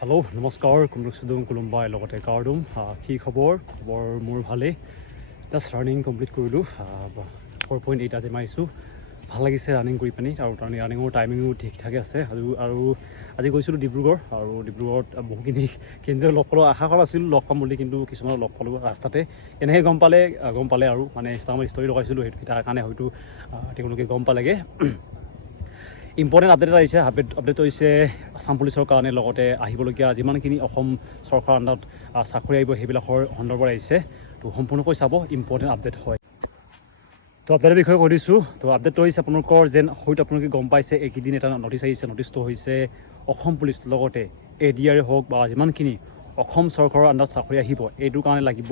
hello' নমস্কাৰ কুমৰুকচুদুম কুলুম্বাই লগতে কাৰ্ডুম কি খবৰ মোৰ ভালেই জাষ্ট ৰানিং কমপ্লিট কৰিলোঁ 4.8 আজি মাৰিছোঁ ভাল লাগিছে ৰানিং কৰি পিনি আৰু তাৰ ৰানিঙৰ টাইমিঙো ঠিক ঠাকে আছে আৰু আজি গৈছিলোঁ ডিব্ৰুগড় আৰু ডিব্ৰুগড়ত বহুখিনি কেন্দ্ৰীয় লগ পালোঁ আশা কৰা আছিল লগ পাম বুলি কিন্তু কিছুমানৰ লগ পালোঁ ৰাস্তাতে এনেকৈ গম পালে আৰু মানে ইনষ্টাগ্ৰামত ষ্টৰি লগাইছিলোঁ সেইটো তাৰ কাৰণে হয়তো তেওঁলোকে গম পালেগৈ ইম্পৰ্টেণ্ট আপডেট এটা আহিছে আপডেট হৈছে আসাম পুলিচৰ কাৰণে লগতে আহিবলগীয়া যিমানখিনি অসম চৰকাৰৰ আণ্ডাৰত চাকৰি আহিব সেইবিলাকৰ সন্দৰ্ভত আহিছে তো সম্পূৰ্ণকৈ চাব ইম্পৰ্টেণ্ট আপডেট হয় তো আপডেটৰ বিষয়ে কৈ দিছোঁ তো আপডেটটো হৈছে আপোনালোকৰ যেন হয়তো আপোনালোকে গম পাইছে এইকেইদিন এটা নটিচ আহিছে নটিচটো হৈছে অসম পুলিচ লগতে ADR হওক বা যিমানখিনি অসম চৰকাৰৰ আণ্ডাৰত চাকৰি আহিব এইটোৰ কাৰণে লাগিব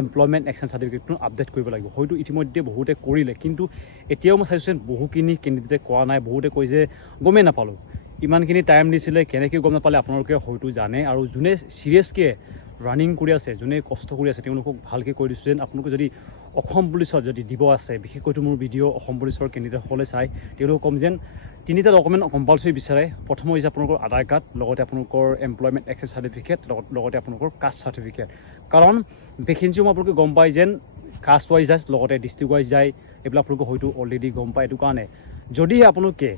এমপ্লয়মেণ্ট এক্সচেঞ্জ চাৰ্টিফিকেটটো আপডেট কৰিব লাগিব হয়তো ইতিমধ্যে বহুতে কৰিলে কিন্তু এতিয়াও মই চাইছোঁ বহুখিনি কেণ্ডিডেটে কোৱা নাই বহুতে কৈ যে গমেই নাপালোঁ ইমানখিনি টাইম দিছিলে কেনেকৈ গম নাপালে আপোনালোকে হয়তো জানে আৰু যোনে চিৰিয়াছকৈ ৰানিং কৰি আছে যোনে কষ্ট কৰি আছে তেওঁলোকক ভালকৈ কৈ দিছোঁ যেন আপোনালোকে যদি অসম পুলিচত যদি দিব আছে বিশেষকৈতো মোৰ ভিডিঅ' অসম পুলিচৰ কেণ্ডিডেটসকলে চাই তেওঁলোকক ক'ম যেন তিনিটা ডকুমেণ্ট কম্পালচৰি বিচাৰে প্ৰথম হৈছে আপোনালোকৰ আধাৰ কাৰ্ড লগতে আপোনালোকৰ এমপ্লয়মেণ্ট এক্সেছ চাৰ্টিফিকেট লগতে আপোনালোকৰ কাষ্ট চাৰ্টিফিকেট কাৰণ ভেকেঞ্চিও আপোনালোকে গম পায় যেন কাষ্ট ৱাইজ যায় লগতে ডিষ্ট্ৰিক্ট ৱাইজ যায় এইবিলাক আপোনালোকে হয়তো অলৰেডি গম পায় এইটো কাৰণে যদিহে আপোনালোকে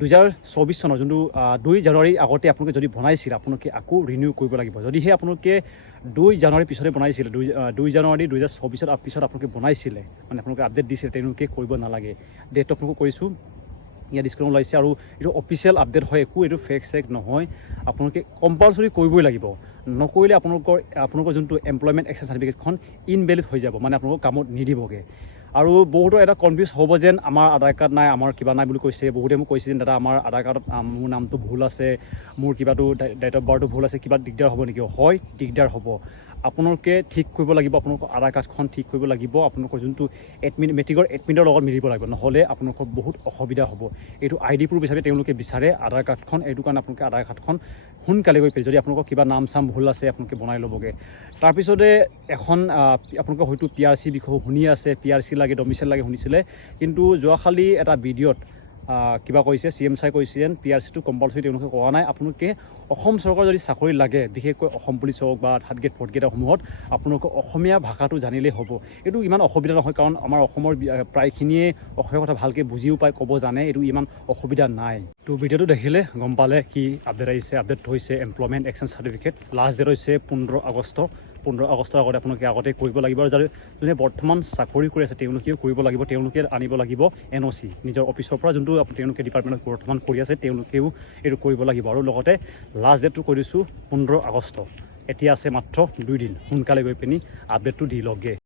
2024 চনৰ যোনটো 2 জানুৱাৰীৰ আগতে আপোনালোকে যদি বনাইছিল আপোনালোকে আকৌ ৰিনিউ কৰিব লাগিব যদিহে আপোনালোকে 2 জানুৱাৰীৰ পিছতে বনাইছিলে 2 জানুৱাৰী 2024 পিছত আপোনালোকে বনাইছিলে মানে আপোনালোকে আপডেট দিছিলে তেওঁলোকে কৰিব নালাগে ডেট আপোনালোকক কৈছোঁ ইয়াত ডিছকাউণ্ট ওলাইছে আৰু এইটো অফিচিয়েল আপডেট হয় একো এইটো ফেক নহয় আপোনালোকে কম্পালচৰি কৰিবই লাগিব নকৰিলে আপোনালোকৰ যোনটো এমপ্লয়মেণ্ট এক্সচেঞ্জ চাৰ্টিফিকেটখন ইনভেলিড হৈ যাব মানে আপোনালোকক কামত নিদিবগৈ আৰু বহুতো এটা কনফিউজ হ'ব যেন আমাৰ আধাৰ কাৰ্ড নাই আমাৰ কিবা নাই বুলি কৈছে বহুতে মোক কৈছে যেন দাদা আমাৰ আধাৰ কাৰ্ডত মোৰ নামটো ভুল আছে মোৰ কিবাটো ডেট অফ বাৰ্থটো ভুল আছে কিবা দিগদাৰ হ'ব নেকি হয় দিগদাৰ হ'ব আপোনালোকে ঠিক কৰিব লাগিব আপোনালোকৰ আধাৰ কাৰ্ডখন ঠিক কৰিব লাগিব আপোনালোকৰ যোনটো মেট্ৰিকৰ এডমিটৰ লগত মিলিব লাগিব নহ'লে আপোনালোকৰ বহুত অসুবিধা হ'ব এইটো ID প্ৰুফ হিচাপে তেওঁলোকে বিচাৰে আধাৰ কাৰ্ডখন এইটো কাৰণে আপোনালোকে আধাৰ কাৰ্ডখন সোনকালে গৈ পেলাই যদি আপোনালোকৰ কিবা নাম চাম ভুল আছে আপোনালোকে বনাই ল'বগৈ তাৰপিছতে এখন আপোনালোকে হয়তো PRC বিষয়ে শুনি আছে PRC লাগে ডমিচাইল লাগে শুনিছিলে কিন্তু যোৱাকালি এটা ভিডিঅ'ত কিবা কৈছে CM ছাৰে কৈছে যেন PRCটো কম্পালচৰি তেওঁলোকে কোৱা নাই আপোনালোকে অসম চৰকাৰৰ যদি চাকৰি লাগে বিশেষকৈ অসম পুলিচ হওক বা থাৰ্ড গ্ৰেড ফ'ৰ্থ গ্ৰেডসমূহত আপোনালোকে অসমীয়া ভাষাটো জানিলেই হ'ব এইটো ইমান অসুবিধা নহয় কাৰণ আমাৰ অসমৰ প্ৰায়খিনিয়ে অসমীয়া কথা ভালকৈ বুজিও পায় ক'ব জানে এইটো ইমান অসুবিধা নাই তো ভিডিঅ'টো দেখিলে গম পালে কি আপডেট আহিছে আপডেট হৈছে employment exchange certificate last date হৈছে 15 আগষ্টৰ আগতে আপোনালোকে আগতে কৰিব লাগিব আৰু যোনে বৰ্তমান চাকৰি কৰি আছে তেওঁলোকেও কৰিব লাগিব তেওঁলোকে আনিব লাগিব NOC নিজৰ অফিচৰ পৰা যোনটো তেওঁলোকে ডিপাৰ্টমেণ্টত বৰ্তমান কৰি আছে তেওঁলোকেও এইটো কৰিব লাগিব আৰু লগতে লাষ্ট ডেটটো কৈ দিছোঁ 15 আগষ্ট এতিয়া আছে মাত্ৰ 2 দিন সোনকালে গৈ পিনি আপডেটটো দি লওকগৈ